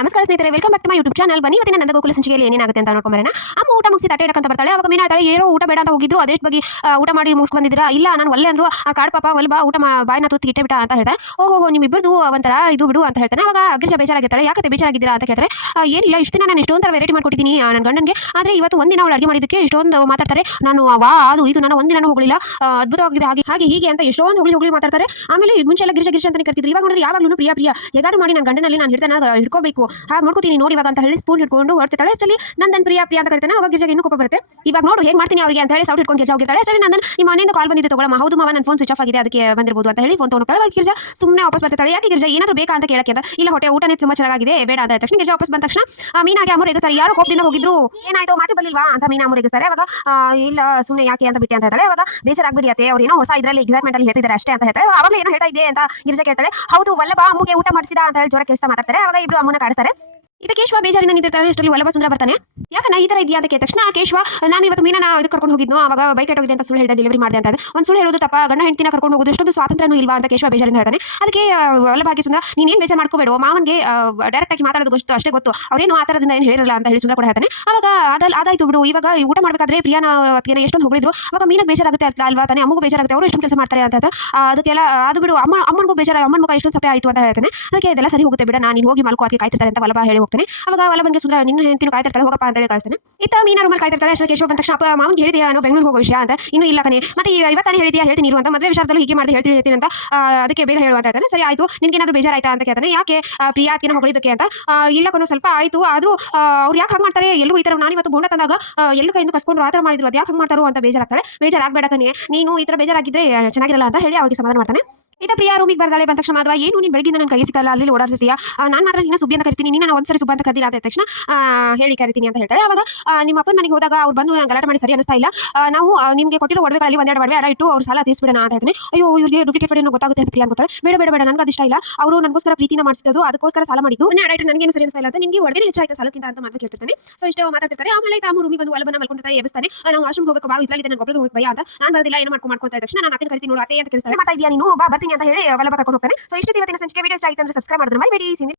ನಮಸ್ಕಾರ ಸ್ನೇಹಿತರೆ, welcome back to my YouTube channel. ಬನ್ನಿ ಇವತ್ತಿನ ನಂದ ಗೋಕುಲ ಸಂಚಿಕೆಯಲ್ಲಿ ಏನಾಗುತ್ತೆ ಅಂತ ನೋಡ್ಕೊಂಬರೋಣ. ಅಮ್ಮ ಊಟ ಮುಗಿಸಿ ತಟ್ಟೆ ಇಡಕಂತ ಬರ್ತಾಳೆ. ಅವಾಗ ಮೀನಾ ಹೇಳ್ತಾಳೆ, ಏನೋ ಊಟ ಬೇಡ ಅಂತ ಹೋಗಿದ್ರು, ಅದೆಷ್ಟು ಬಗ್ಗೆ ಊಟ ಮಾಡಿ ಮುಗಿಸ್ ಬಂದಿದ್ದೀರಾ? ಇಲ್ಲ ನಾನು ಒಲ್ಲೆ ಅಂದ್ರು. ಆ ಕಾಡು ಪಾಪ ಒಲ್ಬಾ ಊಟ ಬಾಯಿನ ತುತ್ತಿ ಇಟ್ಟೆ ಬಿಟ್ಟ ಅಂತ ಹೇಳ್ತಾರೆ. ಓಹೋ ನಿಮ್ಮಿಬ್ಬರದು ಒಂಥರ ಇದು ಬಿಡು ಅಂತ ಹೇಳ್ತಾನೆ. ಅವಾಗ ಅಗ್ರಿಜ ಬೇಜಾರಾಗಿರ್ತಾಳೆ. ಯಾಕತ್ತೆ ಬೇಜಾರಾಗಿದ್ದೀರಾ ಅಂತ ಕೇಳ್ತಾರೆ. ಏನಿಲ್ಲ, ಇಷ್ಟು ದಿನ ನಾನು ಎಷ್ಟೊಂದು ಥರ ವೆರೈಟಿ ಮಾಡ್ಕೊಟ್ಟಿದ್ದೀನಿ ನನ್ನ ಗಂಡನಿಗೆ, ಆದರೆ ಇವತ್ತು ಒಂದಿನ ಅವಳು ಅಡುಗೆ ಮಾಡಿದ್ದಕ್ಕೆ ಇಷ್ಟೊಂದು ಮಾತಾಡ್ತಾರೆ. ನಾನು ಅದು ಇದು ನಾನು ಒಂದಿನ ಹೋಗಲಿಲ್ಲ, ಅದ್ಭುತವಾಗಿದೆ, ಹಾಗೆ ಹಾಗೆ ಹೀಗೆ ಅಂತ ಎಷ್ಟೊಂದು ಹೊಗಳಿ ಮಾತಾಡ್ತಾರೆ. ಆಮೇಲೆ ಮುಂಚೆ ಎಲ್ಲ ಗಿರಿಜ ಅಂತ ಕರ್ತಿದ್ರು, ಇವಾಗ ನೋಡಿದ್ರೆ ಯಾವಾಗಲೂ ಪ್ರಿಯ ಹೇಗಾದ್ರೂ ಮಾಡಿ ನನ್ನ ಗಂಡನಲ್ಲಿ ನಾನು ಹಿಡ್ಕೋಬೇಕು, ಹಾಗೆ ನೋಡ್ಕೋತೀನಿ ನೋಡಿ ಇವಾಗ ಅಂತ ಹೇಳಿ ಸ್ಪೂನ್ ಹಿಡ್ಕೊಂಡು ಹೊರಡ್ತಾಳೆ. ಅಷ್ಟರಲ್ಲಿ ನಂದನ್ ಪ್ರಿಯ ಅಂತ ಕರಿತಾನೆ. ಅವಾಗ ಗಿರ್ಜಾಗೆ ಇನ್ನೂ ಕೋಪ ಬರುತ್ತೆ. ಇವಾಗ ನೋಡು ಹೇಗೆ ಮಾಡ್ತೀನಿ ಅವರಿಗೆ ಅಂತ ಹೇಳಿ ಸೌಟ್ ಹಿಡ್ಕೊಂಡು ಗಿರ್ಜಾ ಹೋಗಿರ್ತಾಳೆ. ಅಷ್ಟರಲ್ಲಿ ನಂದನ್ ನಿಮ್ಮ ಮನೆಯಿಂದ ಕಾಲ್ ಬಂದಿದೆ ತಗೊಳ್ಳಮ್ಮ. ಹೌದು ಮಾವ, ನನ್ನ ಫೋನ್ ಸ್ವಿಚ್ ಆಫ್ ಆಗಿದೆ, ಅದಕ್ಕೆ ಬಂದಿರಬಹುದು ಅಂತ ಹೇಳಿ ಫೋನ್ ತಗೊಂಡ್ತಾಳೆ. ಅವಾಗ ಗಿರ್ಜಾ ಸುಮ್ಮನೆ ವಾಪಸ್ ಬರ್ತಾಳೆ. ಯಾಕೆ ಗಿರ್ಜಾ ಏನಾದರೂ ಬೇಕಾ ಅಂತ ಕೇಳಕ್ಕೆ ಅಂತ. ಇಲ್ಲ ಹೊಟ್ಟೆ ಊಟನೇ ತುಂಬಾ ಚೆನ್ನಾಗಿದೆ ಬೇಡ ಅಂತ ತಕ್ಷಣ ಗಿರ್ಜಾ ವಾಪಸ್ ಬಂದ ತಕ್ಷಣ ಮೀನಾಗೆ ಅಮ್ಮರು ಸರಿ ಯಾರೋ ಕೋಪದಿಂದ ಹೋಗಿದ್ರು, ಏನಾಯ್ತು ಮಾತಿ ಬರಲಿಲ್ವಾ ಅಂತ ಮೀನಾ ಅಮ್ಮರಿಗೆ ಸರಿ. ಅವಾಗ ಇಲ್ಲ ಸುಮ್ಮನೆ ಯಾಕೆ ಅಂತ ಬಿಟ್ಟೆ ಅಂತ ಹೇಳ್ತಾಳೆ. ಅವಾಗ ಬೇಜಾರಾಗ್ಬಿಡಿ ಅತ್ತೆ, ಅವ್ರು ಏನೋ ಹೊಸ ಇದರಲ್ಲಿ ಎಕ್ಸೈಟ್ಮೆಂಟ್ ಅಲ್ಲಿ ಹೇಳ್ತಿದ್ದಾರೆ ಅಷ್ಟೇ ಅಂತ ಹೇಳ್ತಾರೆ. ಅವಾಗ ಏನೋ ಹೇಳ್ತಾ ಇದೆ ಅಂತ ಗಿರ್ಜಾ ಕೇಳ್ತಾಳೆ. ಹೌದು ವಲ್ಲಭ ಅಮ್ಮಗೆ ಊಟ ಮಾಡಿಸಿದ ಅಂತ ಹೇಳಿ ಜೋರ ಕೇಳಿಸ್ತಾ ಮಾತಾಡ್ತಾರೆ. ಅವಾಗ ಇಬ್ರು ಅಮ್ಮನ ಕಾಡಿಸ್ತಾರೆ. ಇದು ಕೇಶವ ಬೇಜಾರಿಂದ ನಿಂತಿರ್ತಾನೆ. ಅಷ್ಟರಲ್ಲಿ ವಲ್ಲಭ ಸುಂದರ ಬರ್ತಾನೆ. ಯಾಕನ್ನ ಈ ಥರ ಇದೆಯಾ ಅಂತ ಕೇಳಿದ ತಕ್ಷಣ ಕೇಶವ, ನಾನು ಇವತ್ತು ಮೀನಾ ಇದಕ್ಕೆ ಕರ್ಕೊಂಡು ಹೋಗಿದ್ನು, ಅವಾಗ ಬೈಕ್ ಹೋಗಿದೆ ಅಂತ ಸುಳ್ಳು ಹೇಳ್ದೆ, ಡೆಲಿವರಿ ಮಾಡಿದೆ ಅಂತ. ಒಂದು ಸುಳ್ಳು ಹೇಳೋದು ತಪ್ಪ, ಗಂಡ ಹೆಂಡತಿನ ಕರ್ಕೊಂಡು ಹೋಗೋದು ಎಷ್ಟೊಂದು ಸ್ವಾತಂತ್ರ್ಯನೂ ಇಲ್ವಾ ಅಂತ ಕೇಶವ ಬೇಜಾರಿಂದ ಹೇಳ್ತಾನೆ. ಅದಕ್ಕೆ ವಲ್ಲಭಾಗಿ ಸುಂದರ, ನೀನೇನು ಬೇಜಾರು ಮಾಡ್ಕೋಬೇಡ, ಮಾವನಿಗೆ ಡೈರೆಕ್ಟ್ ಆಗಿ ಮಾತಾಡೋದು ಅಷ್ಟೇ ಗೊತ್ತು, ಅವರೇನು ಆ ಥರದಿಂದ ಏನು ಹೇಳಿರಲ್ಲ ಅಂತ ಹೇಳಿ ಸುಂದರ ಕೂಡ ಹೇಳ್ತಾನೆ. ಅವಾಗ ಅದಾಯ್ತು ಬಿಡು, ಇವಾಗ ಊಟ ಮಾಡಬೇಕಾದ್ರೆ ಪ್ರಿಯಾನ ಎಷ್ಟೊಂದು ಹೊಗಳಿದ್ರು, ಅವಾಗ ಮೀನಿಗೆ ಬೇಜಾರಾಗುತ್ತೆ ಅಲ್ವಾ ತಾನೆ, ಅಮ್ಮಗೂ ಬೇಜಾರಾಗುತ್ತೆ, ಅವರು ಎಷ್ಟೊಂದು ಕೆಲಸ ಮಾಡ್ತಾರೆ ಅಂತ. ಅದಕ್ಕೆಲ್ಲ ಅದು ಬಿಡು, ಅಮ್ಮನಿಗೂ ಬೇಜಾರು, ಅಮ್ಮನ ಮುಖ ಎಷ್ಟೊಂದು ಸಪೆ ಆಯಿತು ಅಂತ ಹೇಳ್ತಾನೆ. ಅದಕ್ಕೆ ಇದೆಲ್ಲ ಸರಿ ಹೋಗುತ್ತೆ ಬಿಡ, ನಾನು ಹೋಗಿ ಮಲ್ಕೋ, ಅದಕ್ಕೆ ಕಾಯ್ತಿರ್ತಾರೆ ಅಂತ ವಲ್ಲಭ ಹೇಳಿ ಹೋಗ್ತಾನೆ. ಅವಾಗ ವಲ್ಲಭನಿಗೆ ಸುಂದರ, ನಿನ್ನ ಹೆಂಡತಿನ ಕಾಯ್ತಿರ್ತಾಳೆ, ಹೋಗಪ್ಪ ಅಂತ ಹೇಳಿ ಕಳಿಸ್ತಾನೆ. ಇತ್ತ ಮೀನಾ ರೂಮಲ್ಲಿ ಕಾಯ್ತಿರ್ತಾಳೆ. ಅಷ್ಟೇ ಕೇಶವ ಬಂದ ತಕ್ಷಣ ಮಾವನಿಗೆ ಹೇಳಿದೆಯಾ ನಾವು ಬೆಂಗಳೂರು ಹೋಗೋ ವಿಷಯ ಅಂತ. ಇನ್ನೂ ಇಲ್ಲ ಕಣೆ, ಮತ್ತೆ ಇವತ್ತಾನೆ ಹೇಳಿದೆಯಾ, ಹೇಳ್ತೀನಿ ಇರು ಅಂತ. ಮದುವೆ ವಿಚಾರದಲ್ಲೂ ಹೀಗೆ ಮಾಡಿ ಹೇಳ್ತೀನಿ ಅಂತ. ಅದಕ್ಕೆ ಬೇಗ ಹೇಳುವಂತ ಹೇಳ್ತಾನೆ. ಸರಿ ಆಯ್ತು, ನಿನ್ಗೇನಾದ್ರು ಬೇಜಾರಾಯ್ತಾ ಅಂತ ಕೇಳ್ತಾನೆ. ಯಾಕೆ ಪ್ರಿಯಾತಿನ ಹೊಗಳಿದ್ದಕ್ಕೆ ಅಂತ. ಇಲ್ಲ ಕೊನೋ ಸ್ವಲ್ಪ ಆಯ್ತು, ಆದ್ರೂ ಅವ್ರು ಯಾಕೆ ಹಾಗೆ ಮಾಡ್ತಾರೆ, ಎಲ್ಲರೂ ಈ ಥರ ನಾನು ಇವತ್ತು ಬೋಂಡ ತಂದಾಗ ಎಲ್ಲರೂ ಕೈಯಿಂದ ಕಸ್ಕೊಂಡ್ರು, ಆ ಥರ ಮಾಡಿದ್ರು, ಅದು ಯಾಕೆ ಹಾಗೆ ಮಾಡ್ತಾರೋ ಅಂತ ಬೇಜಾರಾಗ್ತಾಳೆ. ಬೇಜಾರಾಗಬೇಡ ಕಣೆ, ನೀನು ಈ ಥರ ಬೇಜಾರಾಗಿದ್ರೆ ಚೆನ್ನಾಗಿರಲ್ಲ ಅಂತ ಹೇಳಿ ಅವ್ರಿಗೆ ಸಮಾಧಾನ ಮಾಡ್ತಾನೆ. ಇದ ಪ್ರಿಯಾ ರೂಮಿಗೆ ಬರ್ದಾಳೆ. ಬಂದ ತಕ್ಷಣ ಮಾತ್ರ ಏನು ನೀನು ಬೆಳಗಿಂದ ನನ್ನ ಕೈ ಸಿಕ್ಕಲ್ಲ, ಅಲ್ಲಿ ಓಡಾಡ್ತೀಯಾ, ನಾನು ಮಾತ್ರ ನಿನ್ನ ಸುಬ್ಬಿ ಅಂತ ಕರಿತೀನಿ, ನೀನು ಒಂದ್ಸರಿ ಸುಬ್ಬ ಅಂತ ಕರೆದಿಲ್ಲ ಅಂತ ತಕ್ಷಣ ಹೇಳಿ ಕರಿತೀನಿ ಅಂತ ಹೇಳ್ತಾಳೆ. ಅವಾಗ ನಿಮ್ಮ ಅಪ್ಪನ ಮನೆಗೆ ಹೋದಾಗ ಅವ್ರು ಬಂದು ನಾನು ಗಲಾಟೆ ಮಾಡಿ ಸರಿ ಅನಿಸ್ತಾ ಇಲ್ಲ, ನಾವು ನಿಮಗೆ ಕೊಟ್ಟಿರೋ ಒಡವೆಗಳಲ್ಲಿ ಒಂದೆರಡು ಒಡವೆ ಅಡ ಇಟ್ಟು ಅವ್ರು ಸಾಲ ತೀರಿಸ್ಬಿಡೋಣ ಅಂತ ಹೇಳ್ತೀನಿ. ಅಯ್ಯೋ ಇವ್ರಿಗೆ ಡೂಪ್ಲಿಕೇಟ್ ಒಡವೆ ಗೊತ್ತಾಗುತ್ತೆ ಅಂತ ಪ್ರಿಯಾ ಅನ್ಕೋತಾಳೆ. ಬೇಡ ಬೇಡ ಬೇಡ, ನನಗೆ ಇಷ್ಟ ಇಲ್ಲ, ಅವರು ನನಗೋಸ್ಕರ ಪ್ರೀತಿನ ಮಾಡಿಸಿದ್ದು, ಅದಕ್ಕೋಸ್ಕರ ಸಾಲ ಮಾಡಿದ್ದು, ಅಡ ಇಟ್ಟು ನನಗೇನು ಸರಿ ಅನಿಸ್ತಾ ಇಲ್ಲ ಅಂತ, ನಿಮಗೆ ಒಡವೆ ಹೆಚ್ಚಾಯ್ತು ಸಾಲಕ್ಕಿಂತ ಅಂತ ಮಾತು ಕೇಳ್ತಿರ್ತಾನೆ. ಸೊ ಇಷ್ಟೇ ಮಾತಾಡ್ತಿರ್ತಾರೆ. ಆಮೇಲೆ ತಾವು ರೂಮಿಗೆ ಬಂದು ವಲ್ಲಭನ ಮಲ್ಕೊಂಡಿರ್ತಾರೆ, ಎಬ್ಬಿಸ್ತಾನೆ. ನಾವು ವಾಶ್ರೂಮ್ ಹೋಗಬೇಕು, ಬಾರು ಇದ್ರಲ್ಲಿ ನನಗೆ ಒಬ್ಬಳಿಗೆ ಹೋಗಿ ಭಯ ಅಂತ, ನಾನು ಬರೋದಿಲ್ಲ, ಏನು ಮಾಡ್ಕೊಂತ ತಕ್ಷಣ ನಾನು ಅತ್ತೆ ಕರಿತೀನಿ ನೋಡು, ಅತ್ತೆ ಅಂತ ಕೇಳಿಸ್ತಾಳೆ. ಮಾಡ್ತಾ ಇದೆಯಾ ನೀನು, ಬಾ ಬರ್ತೀನಿ ಅಂತ ಹೇಳಿ ವಲ್ಲಭ ಕರ್ಕೊಂಡು ಹೋಗ್ತಾನೆ. ಸೊ ಇಷ್ಟು ಇವತ್ತಿನ ಸಂಚಿಕೆ ವಿಡಿಯೋ ಇಷ್ಟ ಆಯ್ತು ಅಂದ್ರೆ ಸಬ್ಸ್ಕ್ರೈಬ್ ಮಾಡಿದ್ರೆ ಮರಿಬೇಡಿ.